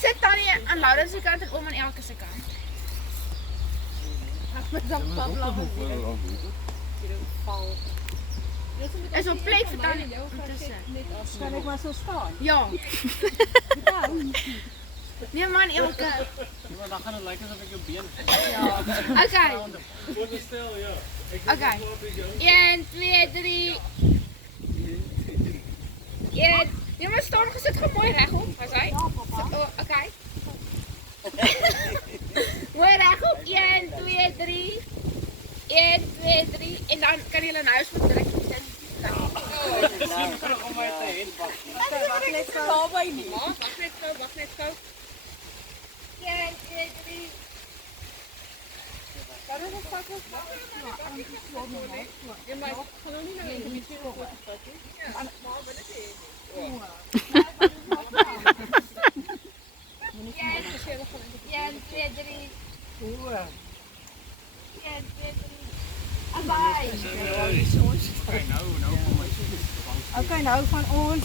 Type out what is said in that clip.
Sit Tannie aan Laurens se kant en oom aan Elke se kant. Er is een plek voor Tannie ondertussen. Kan ik maar zo staan? Ja. Nee man, Elke. Ja, maar dan gaat het lijken alsof ik een been Oké. Voorstel, ja. Oké. 1, 2, 3. 1. Ja, maar staan gezet gewoon mooi rechtop. Oké. Oké. Mooi rechtop. 1, 2, 3. 1, 2, 3. En dan kan je een huis met direct zetten. Misschien kan ik om mij te heen pakken. Wacht net zo. Wacht net zo. 1, 2, 3. Kan er nog pakken? Ja, maar ik ga nog niet naar links. Ik ga nog niet pakken. Ja, maar dat is het. 1, 2, 3. 1, 2, 3. Amai. Oké, nou kom maar. Oké, nou van ons.